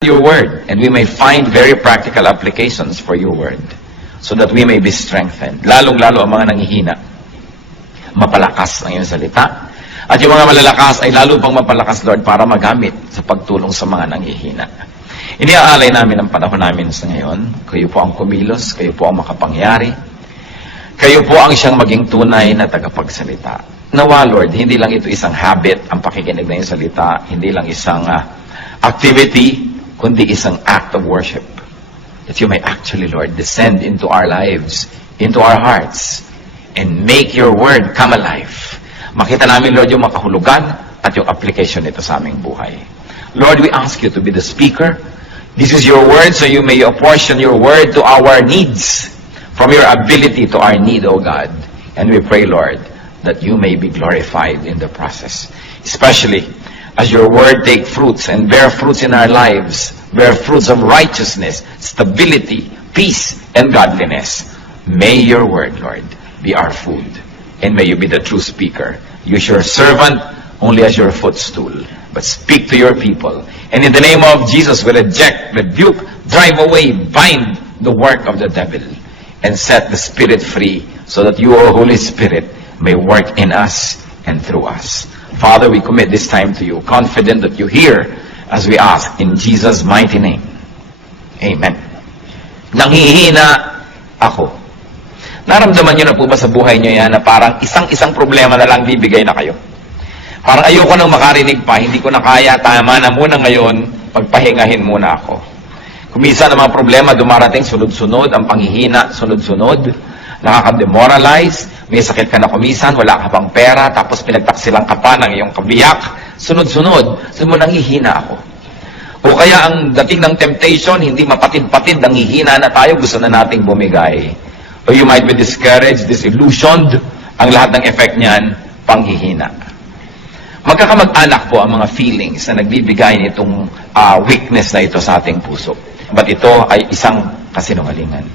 your word, and we may find very practical applications for your word, so that we may be strengthened. Lalong-lalo ang mga nanghihina, mapalakas ang iyong salita, at yung mga malalakas ay lalo pang mapalakas, Lord, para magamit sa pagtulong sa mga nanghihina. Iniaalay namin ang panahon namin sa ngayon. Kayo po ang kumilos, kayo po ang makapangyari, kayo po ang siyang maging tunay na tagapagsalita. Nawa, Lord, hindi lang ito isang habit, ang pakikinig na yung salita, hindi lang isang activity, kundi isang act of worship. That you may actually, Lord, descend into our lives, into our hearts, and make your word come alive. Makita namin, Lord, yung makahulugan at yung application nito sa aming buhay. Lord, we ask you to be the speaker. This is your word, so you may apportion your word to our needs, from your ability to our need, O God. And we pray, Lord, that you may be glorified in the process. Especially as your word take fruits and bear fruits in our lives, bear fruits of righteousness, stability, peace, and godliness. May your word, Lord, be our food. And may you be the true speaker. Use your servant only as your footstool, but speak to your people. And in the name of Jesus, we'll eject, rebuke, drive away, bind the work of the devil, and set the Spirit free, so that you, O Holy Spirit, may work in us and through us. Father, we commit this time to you, confident that you hear as we ask in Jesus' mighty name. Amen. Nanghihina ako. Naramdaman nyo na po ba sa buhay nyo yan na parang isang problema na lang bibigay na kayo? Parang ayoko nang makarinig pa, hindi ko na kaya, tama na muna ngayon, pagpahingahin muna ako. Kumisa ng mga problema dumarating sunod-sunod, ang panghihina sunod-sunod, nakaka-demoralize, may sakit ka na kumisan, wala ka pang pera, tapos pinagtaksilang ka pa ng iyong kabiyak, sunod-sunod, mo nanghihina ako. O kaya ang dating ng temptation, hindi mapatid-patid, nanghihina na tayo, gusto na nating bumigay. O you might be discouraged, disillusioned, ang lahat ng effect niyan, panghihina. Magkakamag-anak po ang mga feelings na nagbibigay nitong weakness na ito sa ating puso. But ito ay isang kasinungalingan.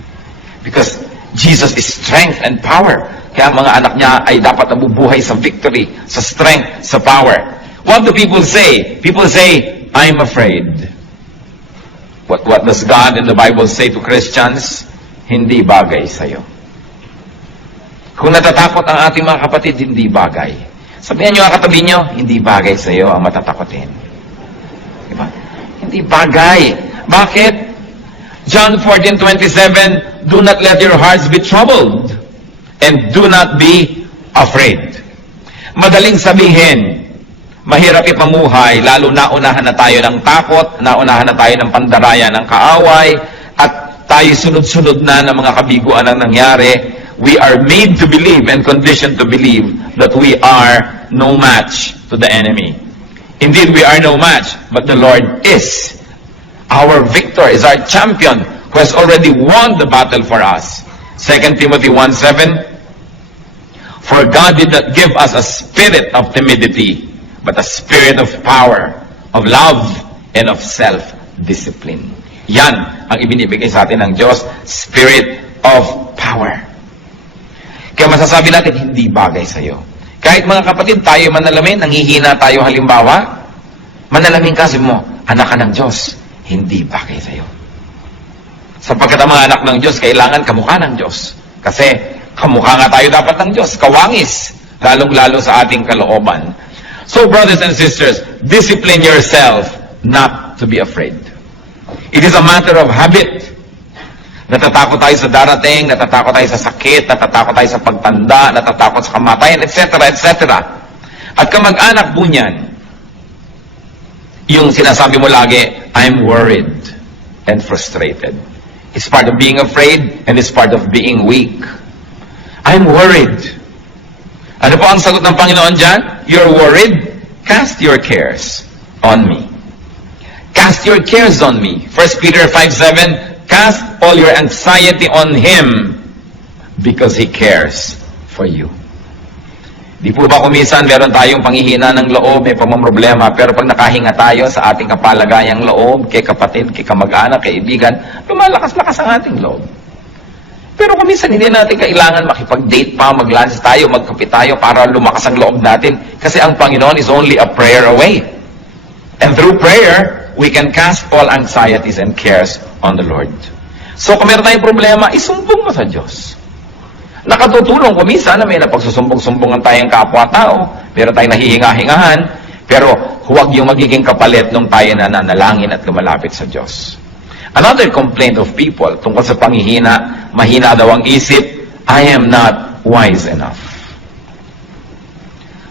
Because Jesus is strength and power. Kaya mga anak niya ay dapat nabubuhay sa victory, sa strength, sa power. What do people say? People say, I'm afraid. What does God in the Bible say to Christians? Hindi bagay sa'yo. Kung natatakot ang ating mga kapatid, hindi bagay. Sabihan nyo ang katabi nyo, hindi bagay sa'yo ang matatakotin. Diba? Hindi bagay. Bakit? John 14:27, do not let your hearts be troubled, and do not be afraid. Madaling sabihin, mahirap ipamuhay, lalo naunahan na tayo ng takot, naunahan na tayo ng pandaraya ng kaaway, at tayo sunod-sunod na ng mga kabiguan ang nangyari. We are made to believe and conditioned to believe that we are no match to the enemy. Indeed, we are no match, but the Lord is. Our victor is our champion who has already won the battle for us. 2 Timothy 1:7, for God did not give us a spirit of timidity, but a spirit of power, of love, and of self-discipline. Yan ang ibinibigay sa atin ng Diyos, spirit of power. Kaya masasabi natin, hindi bagay sa'yo. Kahit mga kapatid, tayo manalamin, nanghihina tayo halimbawa, manalamin kasi mo, anak ka ng Diyos, hindi bagay sa'yo. Sapagkat ang mga anak ng Diyos, kailangan kamukha ng Diyos. Kasi kamukha nga tayo dapat ng Diyos, kawangis, lalong-lalo sa ating kalooban. So brothers and sisters, discipline yourself not to be afraid. It is a matter of habit. Natatakot tayo sa darating, natatakot tayo sa sakit, natatakot tayo sa pagtanda, natatakot sa kamatayan, etc., etc. At kamag-anak po niyan, yung sinasabi mo lagi, I'm worried and frustrated. It's part of being afraid and it's part of being weak. I'm worried. Ano po ang sagot ng Panginoon dyan? You're worried? Cast your cares on me. Cast your cares on me. 1 Peter 5:7, cast all your anxiety on Him because He cares for you. Di po ba kumisan, meron tayong panghihina ng loob, may pamamroblema, pero pag nakahinga tayo sa ating kapalagayang loob, kay kapatid, kay kamag-anak, kay ibigan, lumalakas-lakas ang ating loob. Pero kumisan, hindi natin kailangan makipag-date pa, mag-lunch tayo, magkape tayo para lumakas ang loob natin. Kasi ang Panginoon is only a prayer away. And through prayer, we can cast all anxieties and cares on the Lord. So kung meron tayong problema, isumbong mo sa Diyos. Nakatutulong kung minsan na may napagsusumbong-sumbongan tayong kapwa-tao, meron tayong nahihinga-hingahan, pero huwag yung magiging kapalit nung tayo na nanalangin at lumalapit sa Diyos. Another complaint of people tungkol sa panghihina, mahina daw ang isip, I am not wise enough.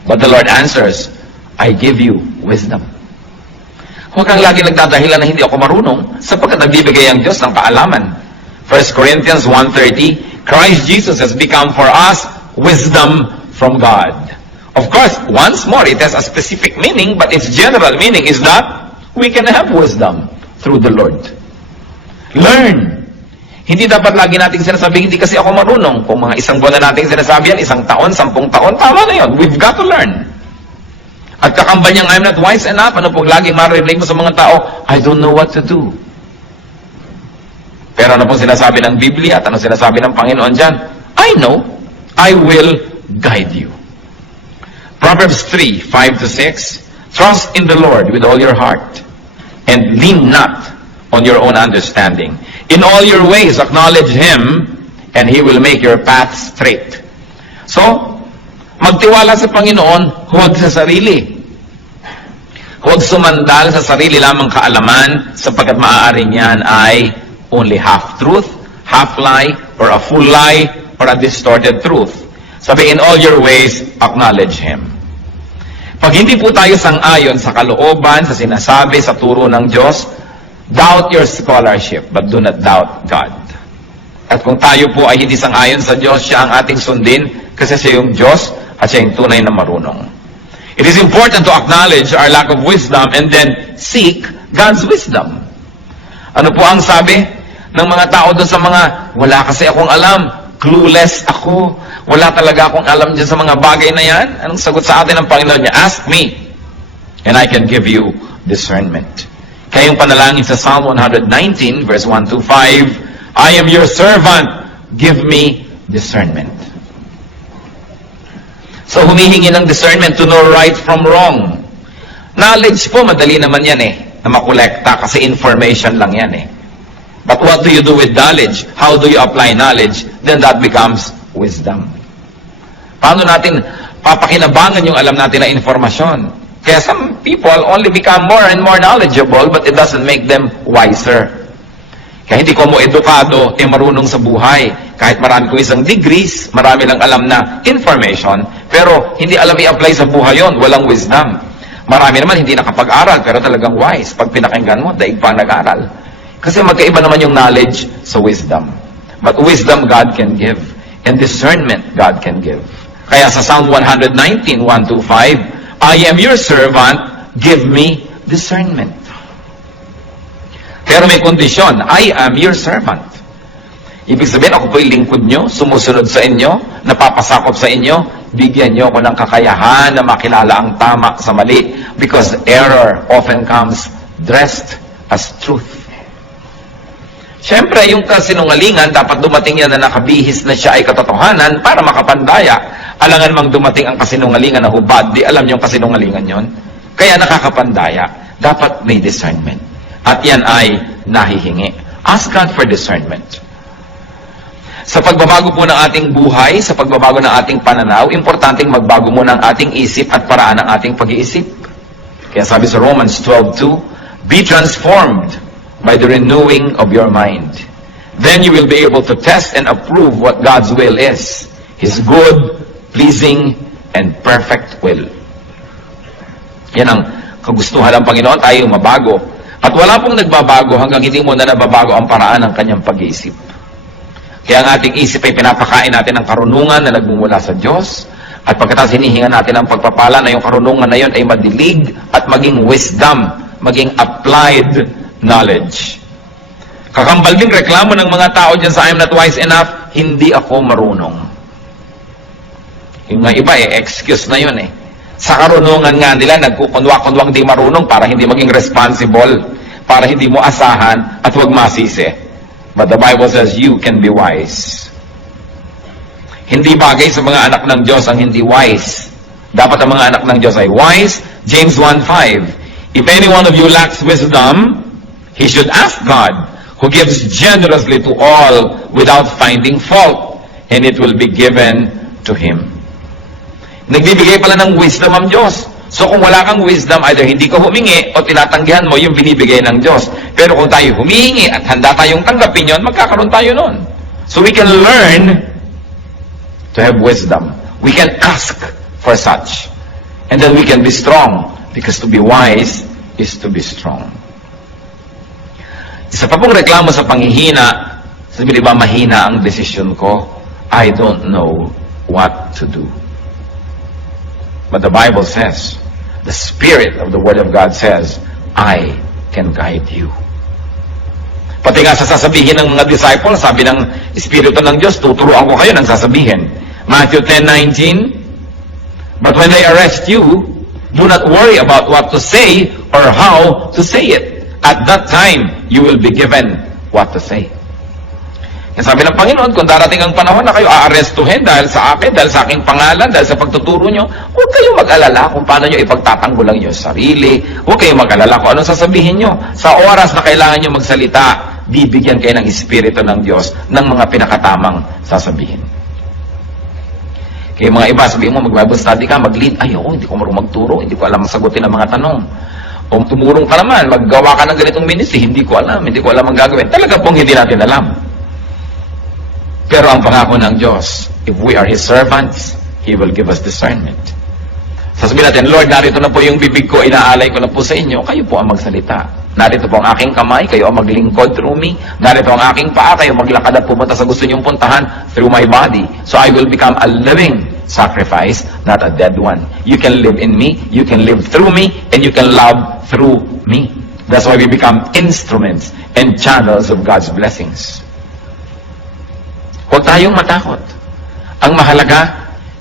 But the Lord answers, I give you wisdom. Huwag kang lagi nagdadahilan na hindi ako marunong sapagkat nagbibigay ang Diyos ng kaalaman. 1 Corinthians 1:30, Christ Jesus has become for us wisdom from God. Of course, once more, it has a specific meaning, but its general meaning is that we can have wisdom through the Lord. Learn. Hindi dapat lagi nating sinasabi, hindi kasi ako marunong. Kung mga isang buwan na nating sinasabi yan, 1 taon, 10 taon, tama na yun. We've got to learn. At kakamba niyang, I'm not wise enough. Ano pag laging marinig mo sa mga tao, I don't know what to do. Pero ano pong sinasabi ng Biblia at ano sinasabi ng Panginoon dyan? I know. I will guide you. Proverbs 3:5-6, trust in the Lord with all your heart and lean not on your own understanding. In all your ways, acknowledge Him, and He will make your path straight. So, magtiwala sa Panginoon, huwag sa sarili. Huwag sumandal sa sarili lamang kaalaman, sapagkat maaari niyan ay only half-truth, half-lie, or a full lie, or a distorted truth. Sabi, in all your ways, acknowledge Him. Pag hindi po tayo sang-ayon sa kalooban, sa sinasabi, sa turo ng Diyos, doubt your scholarship, but do not doubt God. At kung tayo po ay hindi sang-ayon sa Diyos, siya ang ating sundin kasi siya yung Diyos at siya yung tunay na marunong. It is important to acknowledge our lack of wisdom and then seek God's wisdom. Ano po ang sabi ng mga tao doon sa mga, wala kasi akong alam, clueless ako, wala talaga akong alam dyan sa mga bagay na yan? Anong sagot sa atin ng Panginoon niya? Ask me, and I can give you discernment. Kaya yung panalangin sa Psalm 119, verse 1-5, I am your servant, give me discernment. So humihingi ng discernment to know right from wrong. Knowledge po, madali naman yan na makolekta kasi information lang yan But what do you do with knowledge? How do you apply knowledge? Then that becomes wisdom. Paano natin papakinabangan yung alam natin na informasyon? Kaya some people only become more and more knowledgeable, but it doesn't make them wiser. Kaya hindi ko mo edukado, marunong sa buhay. Kahit marami ko isang degrees, marami lang alam na information, pero hindi alam i-apply sa buhay yon, walang wisdom. Marami naman hindi nakapag-aral, pero talagang wise. Pag pinakinggan mo, daig pa nag-aral. Kasi magkaiba naman yung knowledge sa wisdom. But wisdom God can give, and discernment God can give. Kaya sa Psalm 119, 1-5, I am your servant, give me discernment. Pero may kondisyon, I am your servant. Ibig sabihin, ako po'y lingkod nyo, sumusunod sa inyo, napapasakop sa inyo, bigyan nyo ako ng kakayahan na makilala ang tama sa mali, because error often comes dressed as truth. Siyempre, yung kasinungalingan, dapat dumating yan na nakabihis na siya ay katotohanan para makapandaya. Alangan mang dumating ang kasinungalingan na hubad, di alam yung kasinungalingan yon. Kaya nakakapandaya. Dapat may discernment. At yan ay nahihingi. Ask God for discernment. Sa pagbabago po ng ating buhay, sa pagbabago ng ating pananaw, importanteng magbago muna ang ating isip at paraan ng ating pag-iisip. Kaya sabi sa Romans 12:2, be transformed by the renewing of your mind. Then you will be able to test and approve what God's will is. His good, pleasing, and perfect will. Yan ang kagustuhan ng Panginoon, tayo mabago. At wala pong nagbabago hanggang hindi mo na nababago ang paraan ng kanyang pag-iisip. Kaya ang ating isip ay pinapakain natin ng karunungan na nagmumula sa Diyos. At pagkatapos hinihinga natin ang pagpapala na yung karunungan na yun ay madilig at maging wisdom, maging applied knowledge. Kakambal din reklamo ng mga tao dyan sa I'm not wise enough, hindi ako marunong. Yung mga iba excuse na yun Sa karunungan nga nila, nagkukunwa-kunwang di marunong para hindi maging responsible, para hindi mo asahan at huwag masisi. But the Bible says you can be wise. Hindi bagay sa mga anak ng Diyos ang hindi wise. Dapat ang mga anak ng Diyos ay wise. James 1:5, If any one of you lacks wisdom, he should ask God, who gives generously to all without finding fault, and it will be given to him. Nagbibigay pala ng wisdom ang Diyos. So kung wala kang wisdom, either hindi ka humingi o tinatanggihan mo yung binibigay ng Diyos. Pero kung tayo humihingi at handa tayong tanggapin yun, magkakaroon tayo nun. So we can learn to have wisdom. We can ask for such. And then we can be strong. Because to be wise is to be strong. Isa pa pong reklamo sa panghihina, sabi di ba, mahina ang desisyon ko, I don't know what to do. But the Bible says, the Spirit of the Word of God says, I can guide you. Pati nga sa sasabihin ng mga disciples, sabi ng Espiritu ng Diyos, tuturuan ko kayo ng sasabihin. Matthew 10:19, but when they arrest you, do not worry about what to say or how to say it. At that time, you will be given what to say. Kaya sabi ng Panginoon, kung darating ang panahon na kayo aarestuhin dahil sa akin, dahil sa aking pangalan, dahil sa pagtuturo nyo, huwag kayong mag-alala kung paano nyo ipagtatanggol ang inyong sarili. Huwag kayong mag-alala kung anong sasabihin nyo. Sa oras na kailangan nyo magsalita, bibigyan kayo ng Espiritu ng Diyos ng mga pinakatamang sasabihin. Kaya mga iba, sabihin mo, mag-Bible study ka, mag-lead. Ay, hindi ko marunong magturo, hindi ko alam sagutin ang mga tanong. O tumurong ka naman, maggawa ka ng ganitong ministry, hindi ko alam ang gagawin. Talaga pong hindi natin alam. Pero ang pangako ng Diyos, if we are His servants, He will give us discernment. Sasabihin natin, Lord, narito na po yung bibig ko, inaalay ko na po sa inyo, kayo po ang magsalita. Narito po ang aking kamay, kayo ang maglingkod through me. Narito ang aking paa, kayo maglakad at pumunta sa gusto niyong puntahan through my body. So I will become a living sacrifice, not a dead one. You can live in me, you can live through me, and you can love through me. That's why we become instruments and channels of God's blessings. Huwag tayong matakot. Ang mahalaga,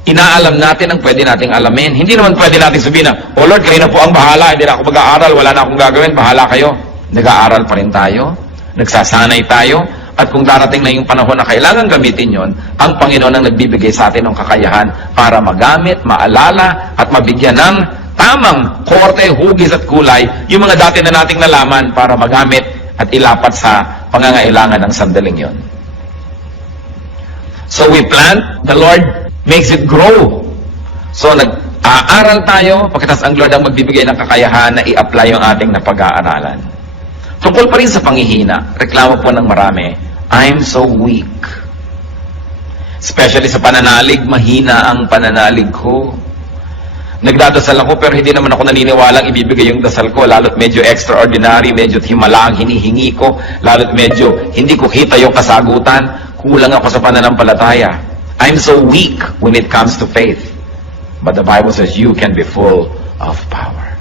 inaalam natin ang pwede nating alamin. Hindi naman pwede natin sabihin na, oh Lord, kayo na po ang bahala, hindi na ako mag-aaral, wala na akong gagawin, bahala kayo. Nag-aaral pa rin tayo, nagsasanay tayo, at kung darating na yung panahon na kailangan gamitin yon, ang Panginoon ang nagbibigay sa atin ng kakayahan para magamit, maalala, at mabigyan ng tamang korte, hugis at kulay yung mga dati na nating nalaman para magamit at ilapat sa pangangailangan ng sandaling yon. So we plant, the Lord makes it grow. So nag-aaral tayo, pagkatapos ang Lord ang magbibigay ng kakayahan na i-apply yung ating napag-aaralan. Tungkol pa rin sa panghihina, reklamo po ng marami, I'm so weak. Especially sa pananalig, mahina ang pananalig ko. Nagdadasal ako pero hindi naman ako naniniwalang ibibigay yung dasal ko, lalo't medyo extraordinary, medyo himala ang hinihingi ko, lalo't medyo hindi ko kita yung kasagutan, kulang ako sa pananampalataya. I'm so weak when it comes to faith. But the Bible says you can be full of power.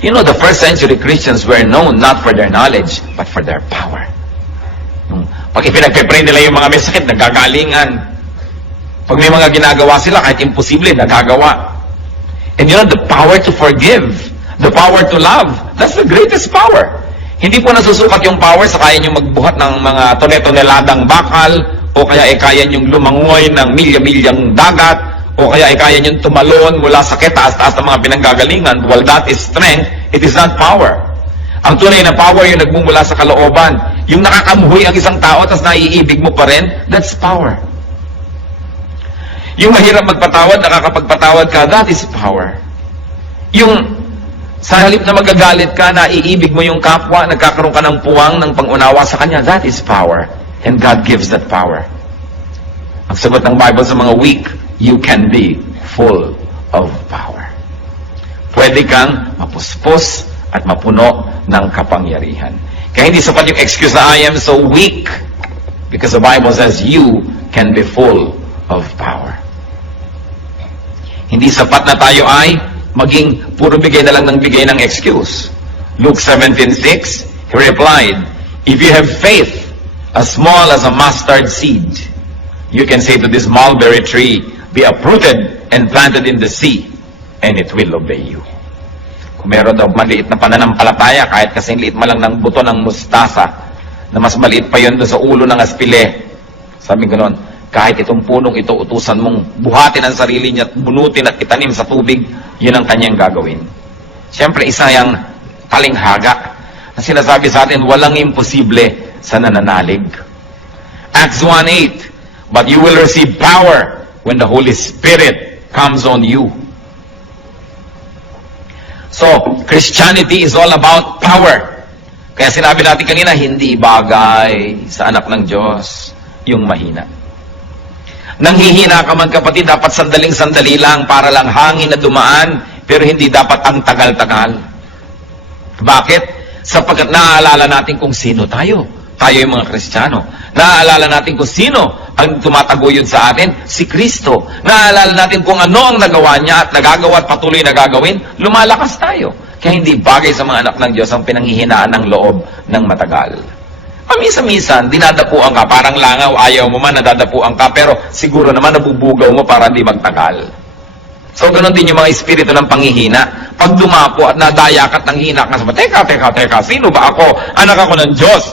You know, the first century Christians were known not for their knowledge, but for their power. Pag ipinagpipray nila yung mga may sakit, nagkagalingan. Pag may mga ginagawa sila, kahit imposible, nagagawa. And you know, the power to forgive, the power to love, that's the greatest power. Hindi po nasusukat yung power sa kaya nyo magbuhat ng mga tone-toneladang bakal, o kaya kaya nyong lumangoy ng milya-milyang dagat, o kaya kaya nyong tumalon mula sa taas-taas ng mga pinanggagalingan. While that is strength, it is not power. Ang tunay na power yung nagmumula sa kalooban. Yung nakakamuhoy ang isang tao, tapos naiibig mo pa rin, that's power. Yung mahirap magpatawad, nakakapagpatawad ka, that is power. Yung sa halip na magagalit ka, naiibig mo yung kapwa, nagkakaroon ka ng puwang, ng pangunawa sa kanya, that is power. And God gives that power. Ang sagot ng Bible sa mga weak, you can be full of power. Pwede kang mapuspos at mapuno ng kapangyarihan. Kaya hindi sapat yung excuse na I am so weak, because the Bible says you can be full of power. Hindi sapat na tayo ay maging puro bigay na lang ng bigay ng excuse. Luke 17:6, He replied, if you have faith as small as a mustard seed, you can say to this mulberry tree, be uprooted and planted in the sea, and it will obey you. Kung meron daw maliit na pananampalataya, kahit kasing liit man lang ng buto ng mustasa, na mas maliit pa yun doon sa ulo ng aspile, sabi gano'n, kahit itong punong ito, utusan mong buhatin ang sarili niya at bunutin at itanim sa tubig, yun ang kanyang gagawin. Siyempre, isa yung talinghaga na sinasabi sa atin, walang imposible sa nananalig. Acts 1:8, but you will receive power when the Holy Spirit comes on you. So, Christianity is all about power. Kaya sinabi natin kanina, hindi bagay sa anak ng Diyos yung mahina. Nanghihina ka man kapatid, dapat sandaling-sandali lang para lang hangin na dumaan, pero hindi dapat ang tagal-tagal. Bakit? Sapagkat naaalala natin kung sino tayo. Tayo yung mga Kristiyano. Naaalala natin kung sino ang tumataguyod sa atin, si Kristo. Naaalala natin kung ano ang nagawa niya at nagagawa at patuloy na gagawin, lumalakas tayo. Kaya hindi bagay sa mga anak ng Diyos ang pinanghihinaan ng loob ng matagal. Paminsan-minsan, dinadapuan ka, parang langaw, ayaw mo man, nadadapuan ka, pero siguro naman nabubugaw mo para hindi magtagal. So, ganun din yung mga espiritu ng panghihina. Pag dumapo at nadaya ka at nanghina ka, sabi, teka, sino ba ako? Anak ako ng Diyos.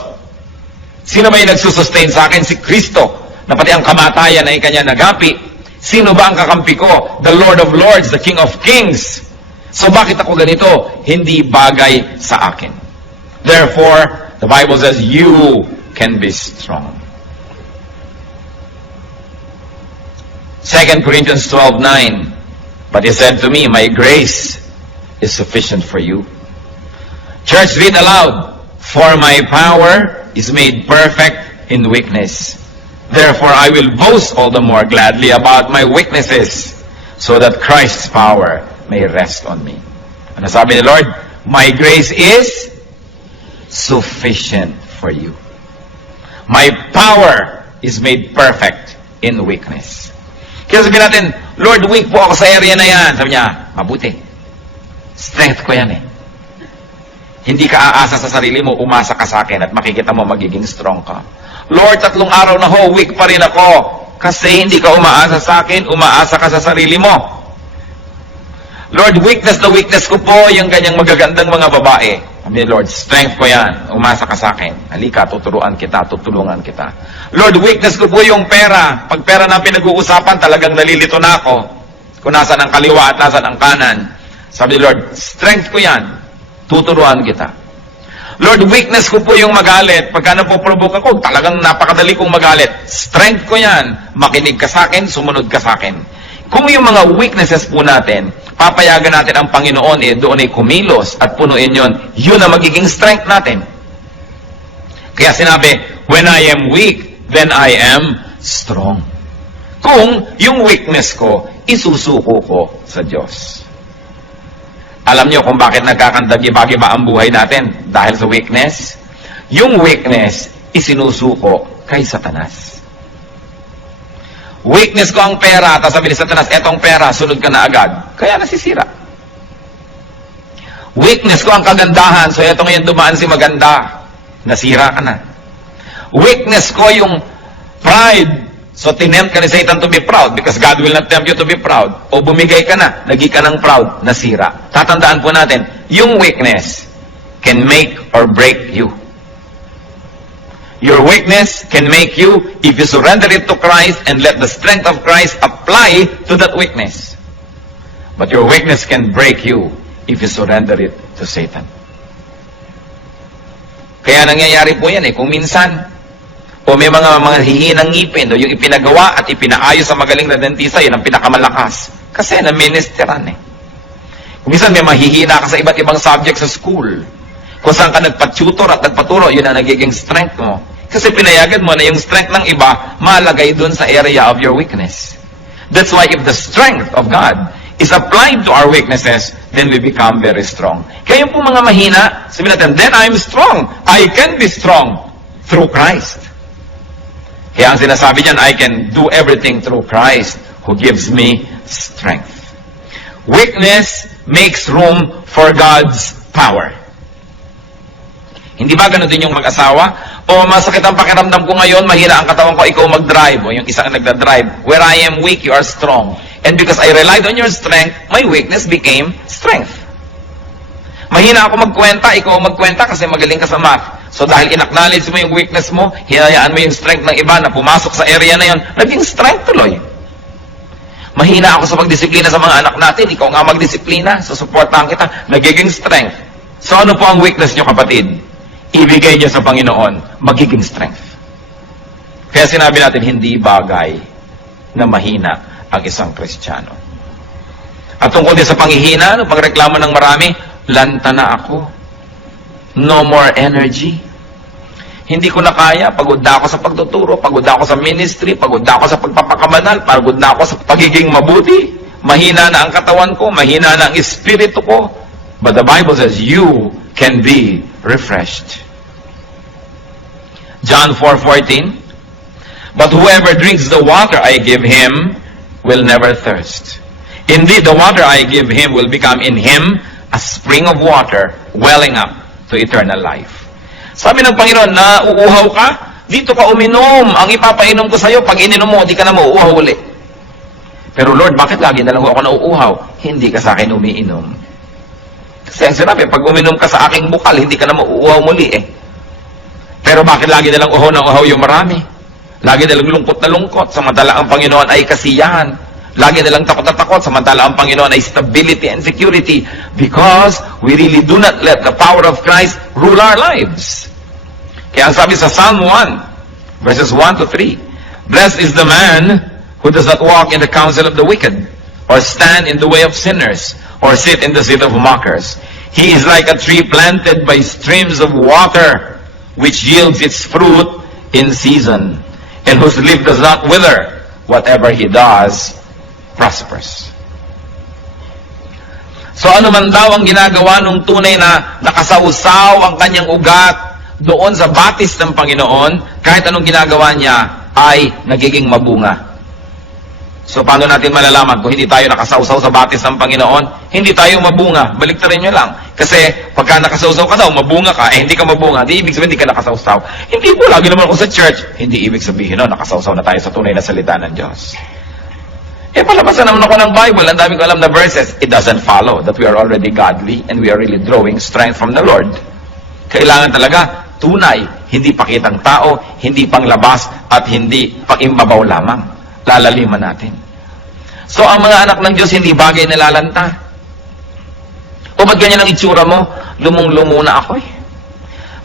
Sino ba yung nagsusustain sa akin? Si Kristo, na pati ang kamatayan ay kanya nagapi. Sino ba ang kakampi ko? The Lord of Lords, the King of Kings. So, bakit ako ganito? Hindi bagay sa akin. Therefore, the Bible says, you can be strong. 2 Corinthians 12:9, but he said to me, my grace is sufficient for you. Church, read aloud. For my power is made perfect in weakness. Therefore, I will boast all the more gladly about my weaknesses, so that Christ's power may rest on me. Ano sabi ni Lord? My grace is sufficient for you. My power is made perfect in weakness. Kaya sabihin natin, Lord, weak po ako sa area na yan. Sabi niya, mabuti. Strength ko yan eh. Hindi ka aasa sa sarili mo, umasa ka sa akin at makikita mo magiging strong ka. Lord, 3 araw na ho, weak pa rin ako. Kasi hindi ka umaasa sa akin, umaasa ka sa sarili mo. Lord, weakness na weakness ko po, yung ganyang magagandang mga babae. Sabi, Lord, strength ko yan. Umasa ka sa akin. Halika, tuturuan kita, tutulungan kita. Lord, weakness ko po yung pera. Pag pera na pinag-uusapan, talagang nalilito na ako. Kung nasan ang kaliwa at nasan ang kanan. Sabi, Lord, strength ko yan. Tuturuan kita. Lord, weakness ko po yung magalit. Pagka napoprovoke ako, talagang napakadali kong magalit. Strength ko yan. Makinig ka sa akin, sumunod ka sa akin. Kung yung mga weaknesses po natin, papayagan natin ang Panginoon doon ay kumilos at punuin yun na magiging strength natin. Kaya sinabi, when I am weak, then I am strong. Kung yung weakness ko, isusuko ko sa Diyos. Alam niyo kung bakit nagkakandagi-bagi-ba ang buhay natin? Dahil sa weakness. Yung weakness, isinusuko kay Satanas. Weakness ko ang pera, tapos sabi ni Satanas, etong pera, sunod ka na agad. Kaya nasisira. Weakness ko ang kagandahan, so eto ngayon dumaan si maganda. Nasira ka na. Weakness ko yung pride, so tinempt ka ni Satan to be proud because God will not tempt you to be proud. O bumigay ka na, naging ka ng proud, nasira. Tatandaan po natin, yung weakness can make or break you. Your weakness can make you if you surrender it to Christ and let the strength of Christ apply to that weakness. But your weakness can break you if you surrender it to Satan. Kaya nangyayari po yan kung minsan, o may mga hihinang ngipin, o yung ipinagawa at ipinaayos sa magaling na dentista, yun ang pinakamalakas. Kasi na-ministeran Kung minsan may mahihina ka sa iba't ibang subject sa school, kung saan ka nagpa-tutor at nagpaturo, yun ang nagiging strength mo. Kasi pinayagan mo na yung strength ng iba, malagay dun sa area of your weakness. That's why if the strength of God is applied to our weaknesses, then we become very strong. Kaya yung po mga mahina, sabihin natin, then I'm strong. I can be strong through Christ. Kaya ang sinasabi niyan, I can do everything through Christ who gives me strength. Weakness makes room for God's power. Hindi ba ganun din yung mag-asawa? O masakit ang pakiramdam ko ngayon, mahina ang katawan ko, ikaw mag-drive. O yung isang nagda-drive. Where I am weak, you are strong. And because I relied on your strength, my weakness became strength. Mahina ako magkwenta, ikaw magkwenta kasi magaling ka sa math. So dahil in-acknowledge mo yung weakness mo, hinayaan mo yung strength ng iba na pumasok sa area na yon, naging strength tuloy. Mahina ako sa pagdisiplina sa mga anak natin. Ikaw nga magdisiplina. Susuportahan kita. Nagiging strength. So ano po ang weakness nyo, kapatid? Ibigay nyo sa Panginoon. Magiging strength. Kaya sinabi natin, hindi bagay na mahina ang isang Kristiyano. At tungkol din sa panghihina, pagreklamo ng marami, lanta na ako. No more energy. Hindi ko na kaya, pagod na ako sa pagtuturo, pagod na ako sa ministry, pagod na ako sa pagpapakamanal, pagod na ako sa pagiging mabuti. Mahina na ang katawan ko, mahina na ang espiritu ko. But the Bible says, you can be refreshed. John 4:14, but whoever drinks the water I give him will never thirst. Indeed, the water I give him will become in him a spring of water welling up to eternal life. Sabi ng Panginoon, nauuhaw ka? Dito ka uminom. Ang ipapainom ko sa'yo, pag ininom mo, di ka na mauuhaw uli. Pero Lord, bakit lagi na lang ako nauuhaw? Hindi ka sa akin umiinom. Kasi ang sinabi, pag uminom ka sa aking bukal, hindi ka na mauuhaw muli eh. Pero bakit lagi na lang uhaw ng uhaw yung marami? Lagi na lang lungkot na lungkot, samantala ang Panginoon ay kasiyahan. Lagi na lang takot na takot, samantala ang Panginoon ay stability and security. Because we really do not let the power of Christ rule our lives. Kaya ang sabi sa Psalm 1, verses 1 to 3, blessed is the man who does not walk in the counsel of the wicked, or stand in the way of sinners, or sit in the seat of mockers. He is like a tree planted by streams of water, which yields its fruit in season, and whose leaf does not wither. Whatever he does prospers. So ano man daw ang ginagawa nung tunay na nakasawsaw ang kanyang ugat doon sa batis ng Panginoon, kahit anong ginagawa niya ay nagiging mabunga. So paano natin malalaman kung hindi tayo nakasawsaw sa batis ng Panginoon? Hindi tayo mabunga. Baliktarin nyo lang. Kasi pagka nakasawsaw ka daw, mabunga ka, hindi ka mabunga. Di ibig sabihin hindi ka nakasawsaw. Hindi po, lagi naman ako sa church. Hindi ibig sabihin, no, nakasawsaw na tayo sa tunay na salita ng Diyos. Palabasan naman ako ng Bible, ang dami ko alam na verses. It doesn't follow that we are already godly and we are really drawing strength from the Lord. Kailangan talaga tunay, hindi pakitang tao, hindi panglabas, at hindi pangimbabaw lamang. Lalaliman natin. So, ang mga anak ng Diyos hindi bagay na lalanta. O ba't ganyan ang itsura mo? Lumong-lumo na ako eh.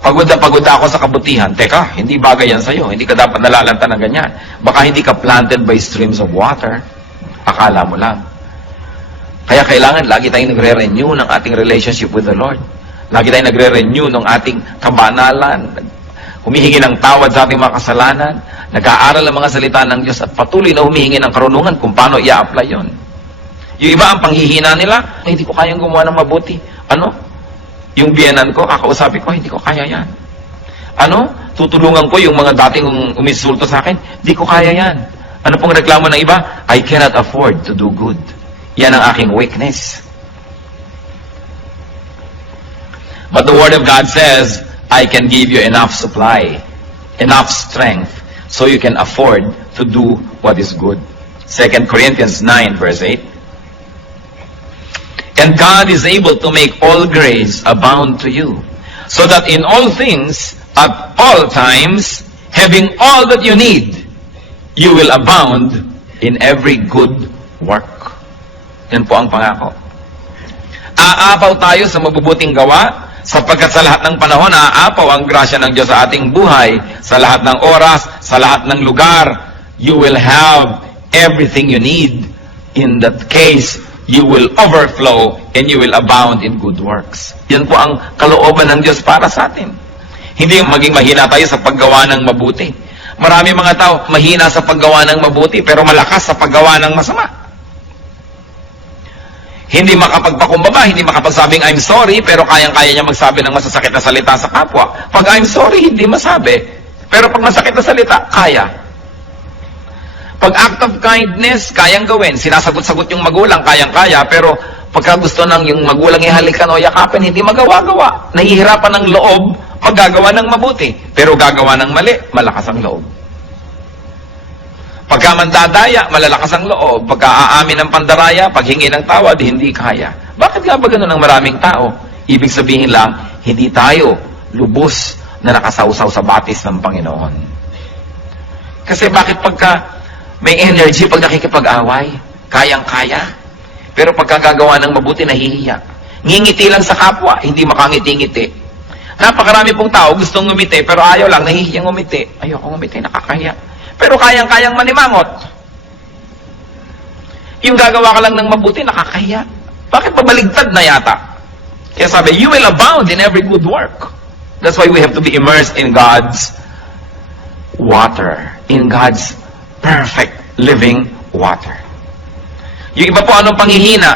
Pagod na ako sa kabutihan. Teka, hindi bagay yan sa'yo. Hindi ka dapat nalalanta ng ganyan. Baka hindi ka planted by streams of water. Akala mo lang. Kaya kailangan lagi tayong nagre-renew ng ating relationship with the Lord. Lagi tayong nagre-renew ng ating kabanalan. Humihingi ng tawad sa ating mga kasalanan. Nag-aaral ang mga salita ng Diyos at patuloy na humihingi ng karunungan kung paano i-apply yun. Yung iba ang panghihina nila, hindi ko kayang gumawa ng mabuti. Ano? Yung biyenan ko, kakausapin ko, hindi ko kaya yan. Ano? Tutulungan ko yung mga dating umisulto sa akin, hindi ko kaya yan. Ano pong reklamo ng iba? I cannot afford to do good. Yan ang aking weakness. But the Word of God says, I can give you enough supply, enough strength, so you can afford to do what is good. 2 Corinthians 9, verse 8. And God is able to make all grace abound to you, so that in all things, at all times, having all that you need, you will abound in every good work. Yan po ang pangako. Aapaw tayo sa mabubuting gawa, sapagkat sa lahat ng panahon, aapaw ang grasya ng Diyos sa ating buhay, sa lahat ng oras, sa lahat ng lugar. You will have everything you need. In that case, you will overflow and you will abound in good works. Yan po ang kalooban ng Diyos para sa atin. Hindi maging mahina tayo sa paggawa ng mabuti. Marami mga tao mahina sa paggawa ng mabuti pero malakas sa paggawa ng masama. Hindi makapagpakumbaba, hindi makapagsabing I'm sorry, pero kayang-kaya niya magsabi ng masasakit na salita sa kapwa. Pag I'm sorry, hindi masabi. Pero pag masakit na salita, kaya. Pag act of kindness, kayang gawin. Sinasagot-sagot yung magulang, kayang-kaya. Pero pagka gusto ng yung magulang ihalikan o yakapin, hindi magawa-gawa. Nahihirapan ng loob pag gagawa ng mabuti. Pero gagawa ng mali, malakas ang loob. Pagka mandadaya, malalakas ang loob. Pagka aamin ng pandaraya, paghingi ng tawad, hindi kaya. Bakit nga ba ganun ang maraming tao? Ibig sabihin lang, hindi tayo lubos na nakasawsaw sa batis ng Panginoon. Kasi bakit pagka may energy pag nakikipag-away? kayang-kaya. Pero pagkagagawa ng mabuti, nahihiya. Ngingiti lang sa kapwa, hindi makangiti-ngiti. Napakarami pong tao gustong ngumiti, pero ayaw lang, nahihiyang ngumiti. Ayoko ngumiti, nakakahiya. Pero kayang-kayang manimangot. Yung gagawa ka lang ng mabuti, nakakahiya. Bakit pabaligtad na yata? Kaya sabi, you will abound in every good work. That's why we have to be immersed in God's water. In God's perfect living water. Yung iba po, anong panghihina?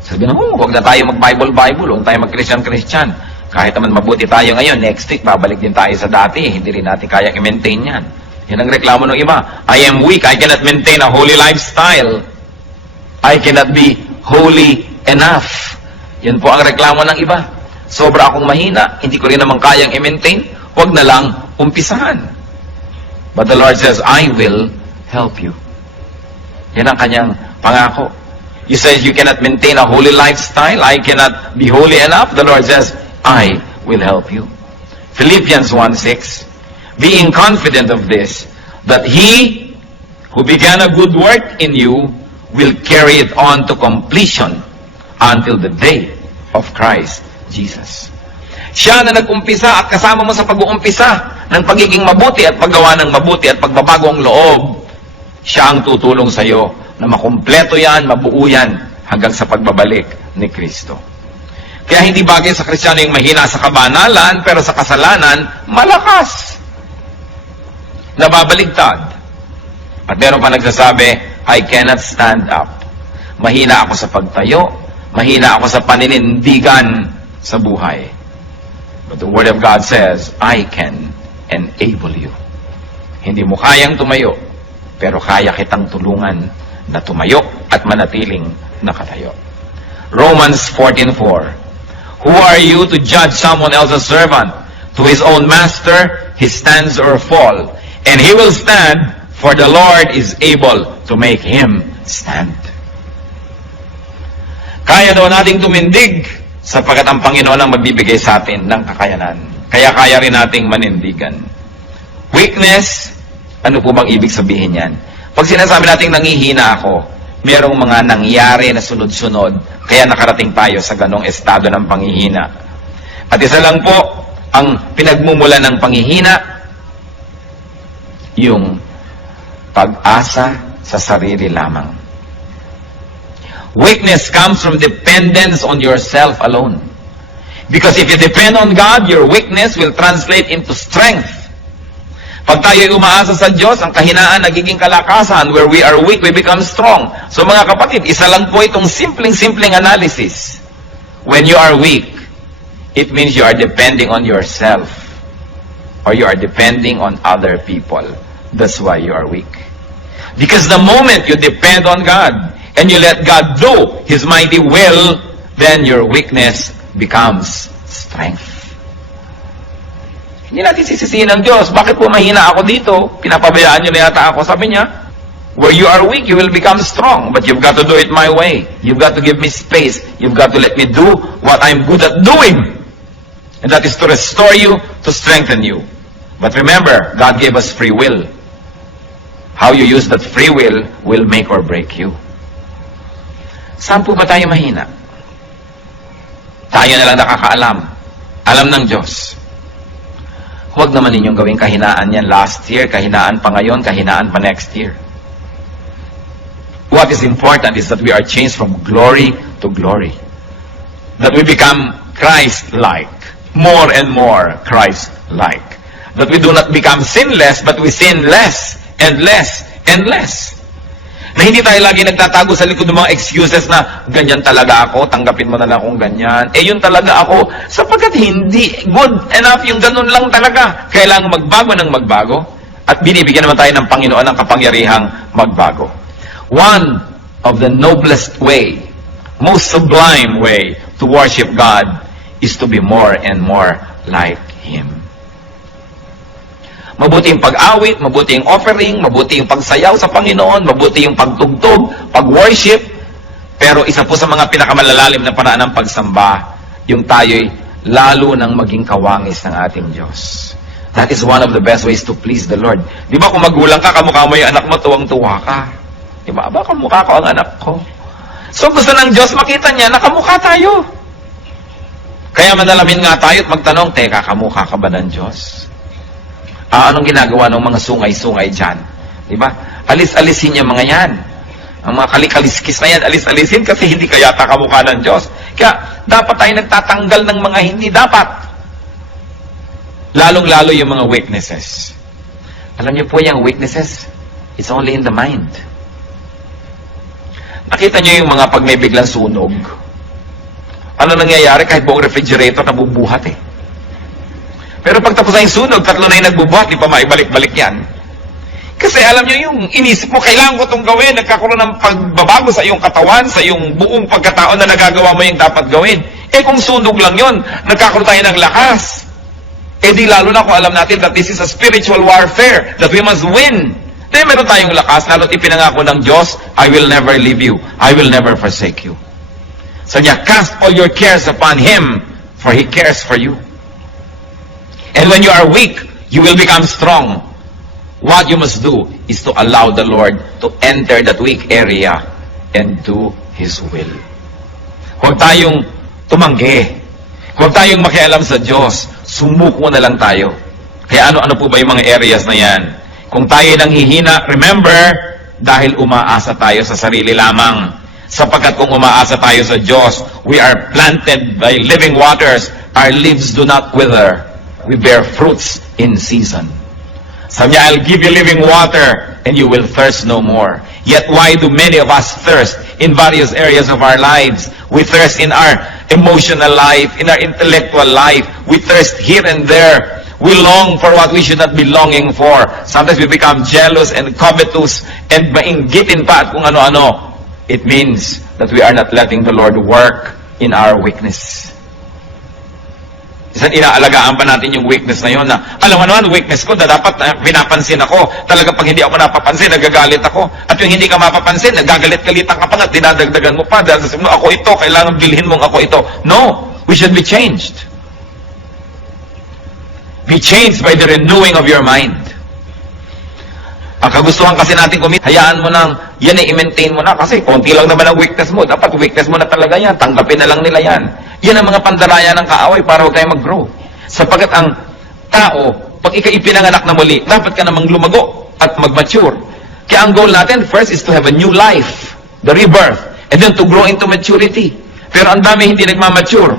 Sabi na, huwag na tayo mag-Bible, huwag tayo mag-Christian. Kahit naman mabuti tayo ngayon, next week, babalik din tayo sa dati. Hindi rin natin kaya i-maintain yan. Yan ang reklamo ng iba. I am weak, I cannot maintain a holy lifestyle. I cannot be holy enough. Yan po ang reklamo ng iba. Sobra akong mahina, hindi ko rin naman kayang i-maintain. Huwag na lang umpisahan. But the Lord says, I will help you. Yan ang kanyang pangako. You say you cannot maintain a holy lifestyle. I cannot be holy enough. The Lord says, I will help you. Philippians 1:6. Being confident of this, that He who began a good work in you will carry it on to completion until the day of Christ Jesus. Siya na nag-umpisa at kasama mo sa pag-uumpisa ng pagiging mabuti at paggawa ng mabuti at pagbabago ang loob, siya ang tutulong sa iyo na makumpleto yan, mabuo yan hanggang sa pagbabalik ni Kristo. Kaya hindi bagay sa Kristiyano yung mahina sa kabanalan, pero sa kasalanan, malakas. Nababaligtad. At meron pa nagsasabi, I cannot stand up. Mahina ako sa pagtayo, mahina ako sa paninindigan sa buhay. But the Word of God says, I can enable you. Hindi mo kayang tumayo, pero kaya kitang tulungan na tumayo at manatiling nakatayo. Romans 14:4. Who are you to judge someone else's servant? To his own master, he stands or fall. And he will stand, for the Lord is able to make him stand. Kaya daw nating tumindig, sapagkat ang Panginoon ang magbibigay sa atin ng kakayanan. Kaya kaya rin nating manindigan. Weakness, ano po bang ibig sabihin yan? Pag sinasabi nating nangihina ako, merong mga nangyari na sunod-sunod, kaya nakarating tayo sa ganong estado ng panghihina. At isa lang po, ang pinagmumula ng panghihina, yung pag-asa sa sarili lamang. Weakness comes from dependence on yourself alone. Because if you depend on God, your weakness will translate into strength. Pag tayo'y umaasa sa Diyos, ang kahinaan nagiging kalakasan. Where we are weak, we become strong. So mga kapatid, isa lang po itong simpleng analysis. When you are weak, it means you are depending on yourself. Or you are depending on other people. That's why you are weak. Because the moment you depend on God, and you let God do His mighty will, then your weakness becomes strength. Hindi natin sisisihin ng Diyos. Bakit po mahina ako dito? Pinapabayaan niyo na yata ako. Sabi niya, where you are weak, you will become strong. But you've got to do it my way. You've got to give me space. You've got to let me do what I'm good at doing. And that is to restore you, to strengthen you. But remember, God gave us free will. How you use that free will make or break you. Saan po ba tayo mahina? Tayo na lang nakakaalam. Alam ng Diyos. Huwag naman ninyong gawing kahinaan yan last year, kahinaan pa ngayon, kahinaan pa next year. What is important is that we are changed from glory to glory. That we become Christ-like. More and more Christ-like. That we do not become sinless, but we sin less and less and less. Na hindi tayo lagi nagtatago sa likod ng mga excuses na ganyan talaga ako, tanggapin mo na lang akong ganyan. Yun talaga ako. Sapagkat hindi good enough yung ganun lang talaga. Kailangan magbago ng magbago. At binibigyan naman tayo ng Panginoon ng kapangyarihang magbago. One of the noblest way, most sublime way to worship God is to be more and more like Him. Mabuti yung pag-awit, mabuti yung offering, mabuti yung pagsayaw sa Panginoon, mabuti yung pagtugtog, pag-worship. Pero isa po sa mga pinakamalalalim na paraan ng pagsamba, yung tayo'y lalo nang maging kawangis ng ating Diyos. That is one of the best ways to please the Lord. Di ba kung magulang ka, kamukha mo yung anak mo, tuwang-tuwa ka. Diba? Aba, kamukha ko ang anak ko. So gusto ng Diyos makita niya na kamukha tayo. Kaya manalamin nga tayo at magtanong, teka, kamukha ka ba ng Diyos? Anong ginagawa ng mga sungay-sungay dyan? Diba? Alis-alisin niya mga yan. Ang mga kalikaliskis na yan, alis-alisin kasi hindi ka yata kamukha ng Diyos. Kaya dapat tayo nagtatanggal ng mga hindi dapat. Lalong-lalo yung mga weaknesses. Alam niyo po yung weaknesses, it's only in the mind. Nakita niyo yung mga pag may biglang sunog. Ano nangyayari kahit buong refrigerator nabubuhat eh. Pero pag tapos na yung sunog, 3 na yung nagbubuhat, di pa maibalik-balik yan. Kasi alam niyo yung inisip mo, kailangan ko itong gawin, nagkakaroon ng pagbabago sa iyong katawan, sa iyong buong pagkatao na nagagawa mo yung dapat gawin. Eh kung sunog lang yun, nagkakaroon tayo ng lakas. Eh di lalo na kung alam natin that this is a spiritual warfare, that we must win. Dahil meron tayong lakas, lalo't ipinangako ng Diyos, I will never leave you, I will never forsake you. So niya, cast all your cares upon Him, for He cares for you. And when you are weak, you will become strong. What you must do is to allow the Lord to enter that weak area and do His will. Huwag tayong tumanggi. Huwag tayong makialam sa Diyos. Sumuko na lang tayo. Kaya ano po ba yung mga areas na yan? Kung tayo nang hihina, remember, dahil umaasa tayo sa sarili lamang. Sapagkat kung umaasa tayo sa Diyos, we are planted by living waters. Our leaves do not wither. We bear fruits in season. Sabi niya, I'll give you living water and you will thirst no more. Yet why do many of us thirst in various areas of our lives? We thirst in our emotional life, in our intellectual life. We thirst here and there. We long for what we should not be longing for. Sometimes we become jealous and covetous and mainggitin pa at kung ano-ano. It means that we are not letting the Lord work in our weakness. Isang inaalagaan pa natin yung weakness na yun na, alam mo naman, weakness ko na dapat pinapansin ako. Talaga pag hindi ako napapansin, nagagalit ako. At yung hindi ka mapapansin, nagagalit-galitan ka pa nga, dinadagdagan mo pa. Dahil sasabihin mo, ako ito, kailangan bilhin mong ako ito. No, we should be changed. Be changed by the renewing of your mind. Ang kagustuhan kasi natin hayaan mo nang, yan ay i-maintain mo na kasi konti lang naman ang weakness mo. Dapat weakness mo na talaga yan. Tanggapin na lang nila yan. Yan ang mga pandaraya ng kaaway para huwag tayo mag-grow. Sapagkat ang tao, pag ikaw ipinanganak na muli, dapat ka namang lumago at mag-mature. Kaya ang goal natin, first is to have a new life, the rebirth, and then to grow into maturity. Pero ang dami hindi nagmamature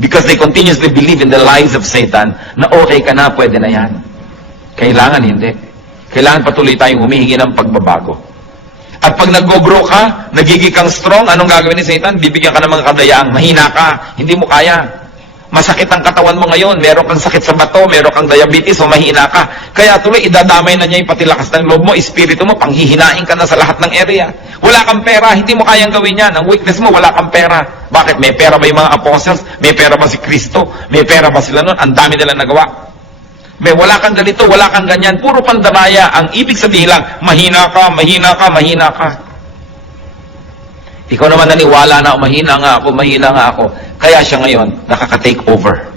because they continuously believe in the lies of Satan na okay ka na, pwede na yan. Kailangan hindi. Kailangan patuloy tayong humihingi ng pagbabago. At pag nag-grow ka, nagiging kang strong, anong gagawin ni Satan? Bibigyan ka ng mga kadayaang mahina ka, hindi mo kaya. Masakit ang katawan mo ngayon, meron kang sakit sa bato, meron kang diabetes, o mahina ka. Kaya tuloy, idadamay na niya yung pati lakas ng loob mo, espiritu mo, panghihinain ka na sa lahat ng area. Wala kang pera, hindi mo kayang gawin yan. Ang weakness mo, wala kang pera. Bakit? May pera ba yung mga apostles? May pera ba si Kristo? May pera ba sila nun? Ang dami nila nagawa. May wala kang ganito, wala kang ganyan. Puro pandaraya. Ang ibig sabihin lang, mahina ka, mahina ka, mahina ka. Ikaw naman naniwala na, mahina nga ako. Kaya siya ngayon, nakaka-take over.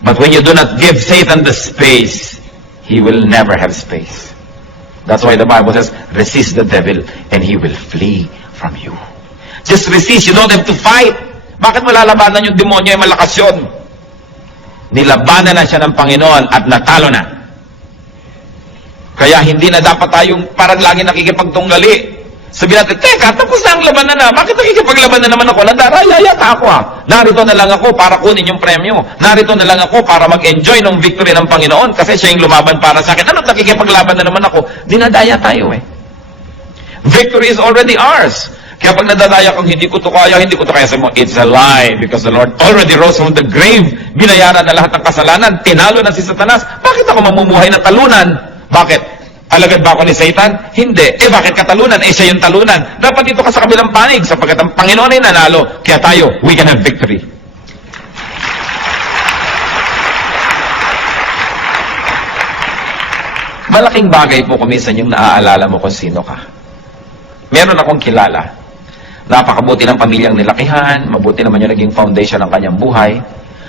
But when you do not give Satan the space, he will never have space. That's why the Bible says, resist the devil and he will flee from you. Just resist. You don't have to fight. Bakit mo lalabanan yung demonyo? Ay malakas yun. Nilabanan na siya ng Panginoon at natalo na. Kaya hindi na dapat tayong parang lagi nakikipagtunggali. Sabihin natin, teka, tapos na ang labanan na. Bakit nakikipaglaban na naman ako? Nadaraya ka ako Narito na lang ako para kunin yung premyo. Narito na lang ako para mag-enjoy ng victory ng Panginoon kasi siya yung lumaban para sa akin. Ano nakikipaglaban na naman ako? Dinadaya tayo eh. Victory is already ours. Kaya pag nadadaya kang hindi ko to kaya, sabi mo, it's a lie because the Lord already rose from the grave. Binayaran na lahat ng kasalanan. Tinalo na si Satanas. Bakit ako mamumuhay na talunan? Bakit? Alagad ba ako ni Satan? Hindi. Bakit katalunan? Siya yung talunan. Dapat dito ka sa kabilang panig sapagkat ang Panginoon ay nanalo. Kaya tayo, we can have victory. Malaking bagay po kuminsan yung naaalala mo kung sino ka. Meron akong kilala. Napakabuti ng pamilyang nilakihan, mabuti naman yung naging foundation ng kanyang buhay.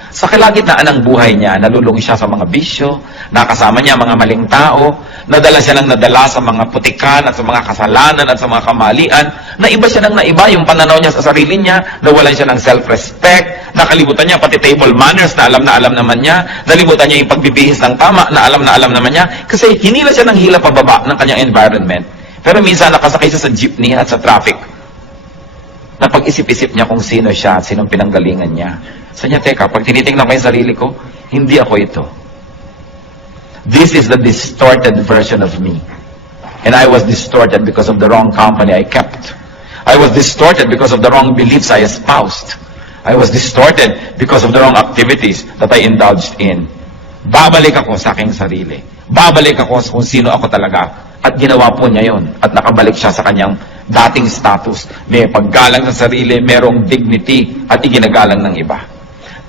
Sa kalagitnaan ng buhay niya, nalulungi siya sa mga bisyo, nakasama niya mga maling tao, nadala siya ng nadala sa mga putikan at sa mga kasalanan at sa mga kamalian, naiba siya ng naiba yung pananaw niya sa sarili niya, nawalan siya ng self-respect, nakalimutan niya pati table manners na alam naman niya, nalimutan niya yung pagbibihis ng tama na alam naman niya, kasi hinila siya ng hila pababa ng kanyang environment. Pero minsan nakasakay siya sa jeepney at sa traffic, na pag-isip-isip niya kung sino siya at sinong pinanggalingan niya. Sabi niya, teka, pag tinitingnan ko yung sarili ko, hindi ako ito. This is the distorted version of me. And I was distorted because of the wrong company I kept. I was distorted because of the wrong beliefs I espoused. I was distorted because of the wrong activities that I indulged in. Babalik ako sa aking sarili. Babalik ako sa kung sino ako talaga. At ginawa po niya yon. At nakabalik siya sa kanyang dating status. May paggalang sa sarili, merong dignity, at iginagalang ng iba.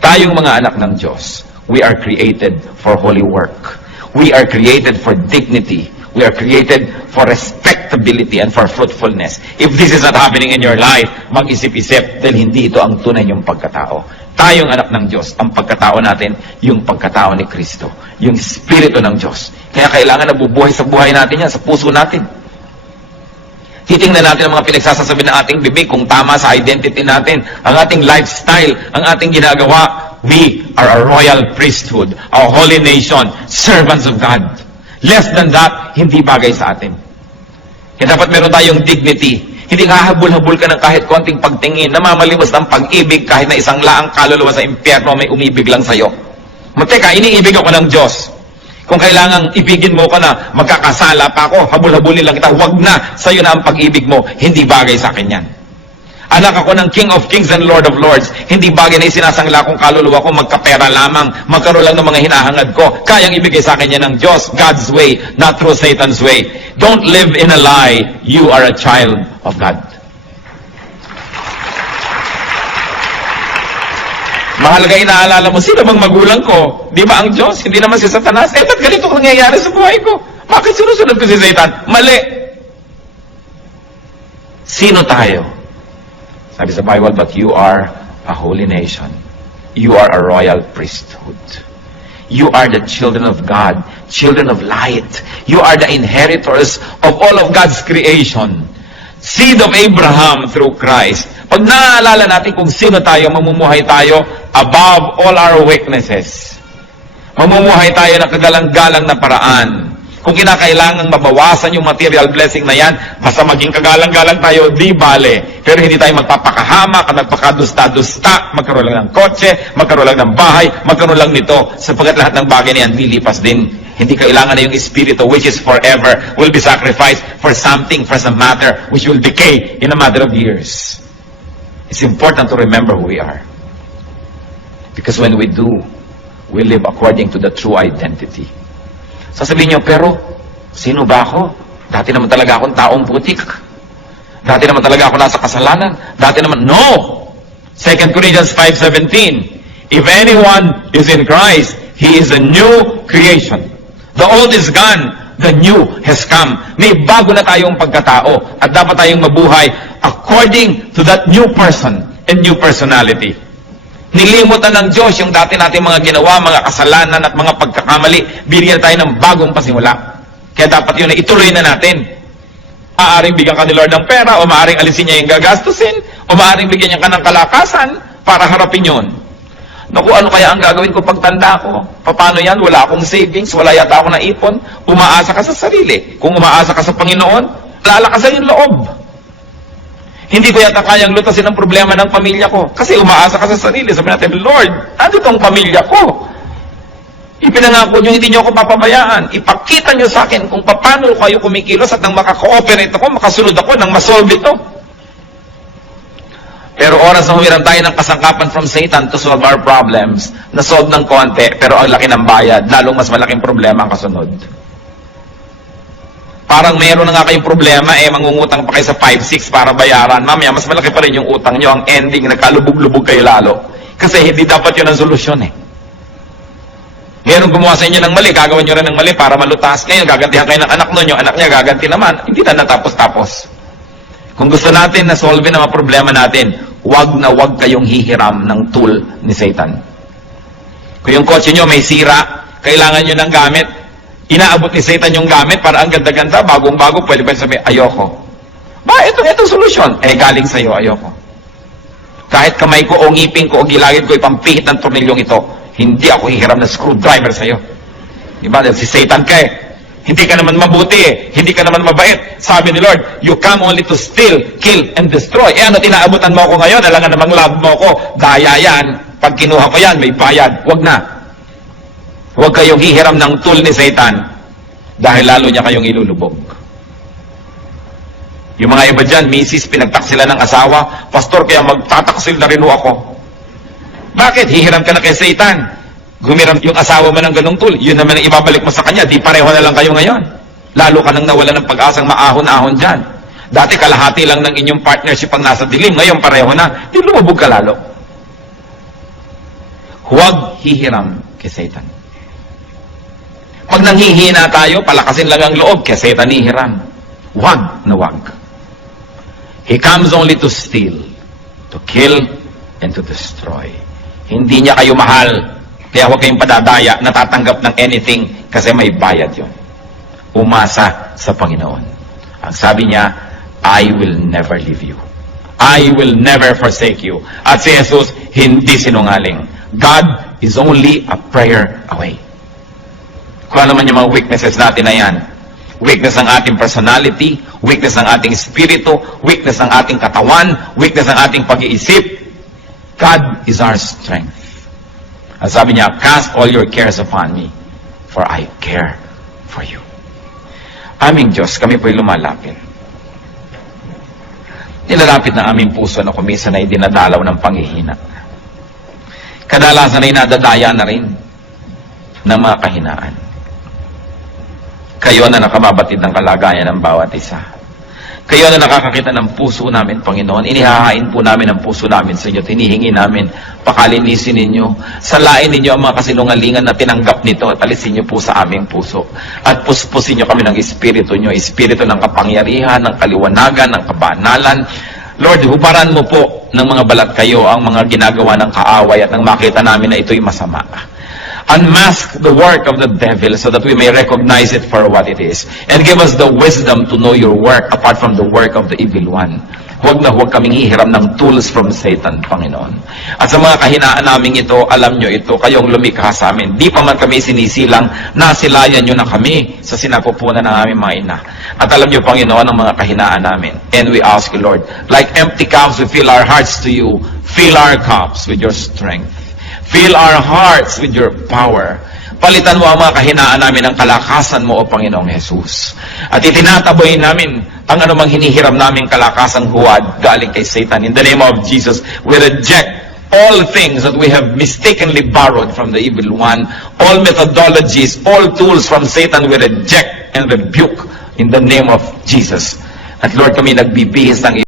Tayong mga anak ng Diyos, we are created for holy work. We are created for dignity. We are created for respectability and for fruitfulness. If this is not happening in your life, mag-isip-isip dahil hindi ito ang tunay niyong pagkatao. Tayong anak ng Diyos, ang pagkatao natin, yung pagkatao ni Kristo. Yung Espiritu ng Diyos. Kaya kailangan nabubuhay sa buhay natin yan, sa puso natin. Titingnan natin ang mga pinagsasasabi ng ating bibig kung tama sa identity natin, ang ating lifestyle, ang ating ginagawa. We are a royal priesthood, a holy nation, servants of God. Less than that, hindi bagay sa atin. Kaya dapat meron tayong dignity. Hindi hahabol-habol ka ng kahit konting pagtingin, namamalimos ng pag-ibig kahit na isang laang kaluluwa sa impyerno may umibig lang sa'yo. Teka, iniibig ako ng Diyos. Kung kailangang ibigin mo ka na, magkakasala pa ako, habol-habulin lang kita, wag na, sa'yo na ang pag-ibig mo, hindi bagay sa akin yan. Anak ako ng King of Kings and Lord of Lords, hindi bagay na isinasangla kong kaluluwa ko, magkapera lamang, magkaroon lang ng mga hinahangad ko, kayang ibigay sa akin yan ng Diyos, God's way, not through Satan's way. Don't live in a lie, you are a child of God. Mahalaga inaalala mo, sino bang magulang ko? Di ba ang Diyos? Hindi naman si Satanas. Ba't ganito ang nangyayari sa buhay ko? Bakit sinusunod ko si Satan? Mali. Sino tayo? Sabi sa Bible, but you are a holy nation. You are a royal priesthood. You are the children of God, children of light. You are the inheritors of all of God's creation. Seed of Abraham through Christ. Pag naaalala natin kung sino tayo, mamumuhay tayo above all our weaknesses. Mamumuhay tayo ng kagalang-galang na paraan. Kung kinakailangan mabawasan yung material blessing na yan, basta maging kagalang-galang tayo, di bale. Pero hindi tayo magpapakahamak, magpakadusta-dusta, magkaroon lang ng kotse, magkaroon lang ng bahay, magkaroon lang nito. Sapagkat lahat ng bagay na yan, lilipas din. Hindi kailangan na yung Espiritu, which is forever, will be sacrificed for something, for some matter, which will decay in a matter of years. It's important to remember who we are. Because when we do, we live according to the true identity. Sasabihin niyo, pero, sino ba ako? Dati naman talaga akong taong putik. Dati naman talaga ako nasa kasalanan. Dati naman, no! 2 Corinthians 5:17, if anyone is in Christ, he is a new creation. The old is gone, the new has come. May bago na tayong pagkatao at dapat tayong mabuhay according to that new person and new personality. Nilimutan ng Diyos yung dati natin mga ginawa, mga kasalanan at mga pagkakamali. Binigyan tayo ng bagong pasimula. Kaya dapat yun na ituloy na natin. Maaaring bigyan ka ni Lord ng pera, o maaaring alisin niya yung gagastusin, o maaaring bigyan niya ka ng kalakasan para harapin yun. Naku, ano kaya ang gagawin ko pagtanda ko? Paano yan? Wala akong savings, wala yata ako na ipon. Umaasa ka sa sarili. Kung umaasa ka sa Panginoon, lalakasan yung loob. Hindi ko yata kayang lutasin ang problema ng pamilya ko. Kasi umaasa ka sa sarili. Sabi natin, Lord, ano itong pamilya ko? Ipinangako nyo, hindi nyo ako papabayaan. Ipakita nyo sa akin kung paano kayo kumikilos at nang makaka-cooperate ako, makasunod ako, nang masolve ito. Pero oras na humiram tayo ng kasangkapan from Satan to solve our problems, na-solve ng konti, pero ang laki ng bayad, lalong mas malaking problema ang kasunod. Parang meron na nga kayong problema, mangungutang pa kayo sa 5-6 para bayaran. Mamaya, mas malaki pa rin yung utang nyo. Ang ending, nagkalubog-lubog kayo lalo. Kasi hindi dapat yun ang solusyon Meron gumawa sa inyo ng mali, gagawin nyo rin ng mali para malutas. Ngayon, gagantihan kayo ng anak nyo, yung anak niya gaganti naman. Hindi na natapos-tapos. Kung gusto natin na solve na mga problema natin, wag na wag kayong hihiram ng tool ni Satan. Kung yung kotse nyo may sira, kailangan nyo ng gamit, inaabot ni Satan yung gamit para ang ganda-ganda, bagong-bago, pwede sabihin, ayoko. Ba, itong solusyon. Galing sa'yo, ayoko. Kahit kamay ko o ngipin ko o gilagid ko, ipampihit ng tornilyong ito, hindi ako hihiram na screwdriver sa'yo. Diba? Dahil si Satan ka eh. Hindi ka naman mabuti eh. Hindi ka naman mabait. Sabi ni Lord, you come only to steal, kill, and destroy. Ano tinaabutan mo ako ngayon? Alangan namang love mo ako. Daya yan. Pag kinuha ko yan, may bayad. Huwag na. Huwag kayong hihiram ng tool ni Satan dahil lalo niya kayong ilulubog. Yung mga iba dyan, misis, pinagtaksila ng asawa, pastor, kaya magtataksil na rin ho ako. Bakit? Hihiram ka na kay Satan. Gumiram yung asawa mo ng ganong tool, yun naman ang ibabalik mo sa kanya, di pareho na lang kayo ngayon. Lalo ka nang nawala ng pag-asang maahon-ahon dyan. Dati kalahati lang ng inyong partnership ang nasa dilim, ngayon pareho na, di lumubog ka lalo. Huwag hihiram kay Satan. Pag nanghihina tayo, palakasin lang ang loob, kay Satan hihiram. Huwag na huwag. He comes only to steal, to kill, and to destroy. Hindi niya kayo mahal. Kaya huwag kayong padadaya, natatanggap ng anything kasi may bayad yun. Umasa sa Panginoon. Ang sabi niya, I will never leave you. I will never forsake you. At si Jesus, hindi sinungaling. God is only a prayer away. Kung ano man yung mga weaknesses natin na yan, weakness ng ating personality, weakness ng ating espiritu, weakness ng ating katawan, weakness ng ating pag-iisip, God is our strength. At sabi niya, cast all your cares upon me, for I care for you. Aming Diyos, kami po'y lumalapit. Nilalapit ng aming puso na kumisa na dinadalaw ng panghihina. Kadalasan ay nadadaya na rin ng mga kahinaan. Kayo na nakababatid ng kalagayan ng bawat isa. Kayo na nakakakita ng puso namin, Panginoon. Inihahain po namin ang puso namin sa inyo. Tinihingi namin, pakalinisin ninyo. Salain ninyo ang mga kasinungalingan na tinanggap nito at alisin nyo po sa aming puso. At puspusin nyo kami ng espiritu nyo. Espiritu ng kapangyarihan, ng kaliwanagan, ng kabanalan. Lord, hubaran mo po ng mga balat kayo ang mga ginagawa ng kaaway at nang makita namin na ito'y masama. Unmask the work of the devil so that we may recognize it for what it is. And give us the wisdom to know your work apart from the work of the evil one. Huwag na huwag kaming hihiram ng tools from Satan, Panginoon. At sa mga kahinaan namin ito, alam nyo ito, kayong lumikha sa amin. Di pa man kami sinisilang, nasilayan nyo na kami sa sinapupunan ng aming mga ina. At alam nyo, Panginoon, ang mga kahinaan namin. And we ask you, Lord, like empty cups, we fill our hearts to you. Fill our cups with your strength. Fill our hearts with your power. Palitan mo ang mga kahinaan namin ng kalakasan mo, O Panginoong Jesus. At itinataboy namin ang anumang hinihiram namin kalakasang huwad galing kay Satan. In the name of Jesus, we reject all things that we have mistakenly borrowed from the evil one. All methodologies, all tools from Satan, we reject and rebuke in the name of Jesus. At Lord, kami nagbibihis ng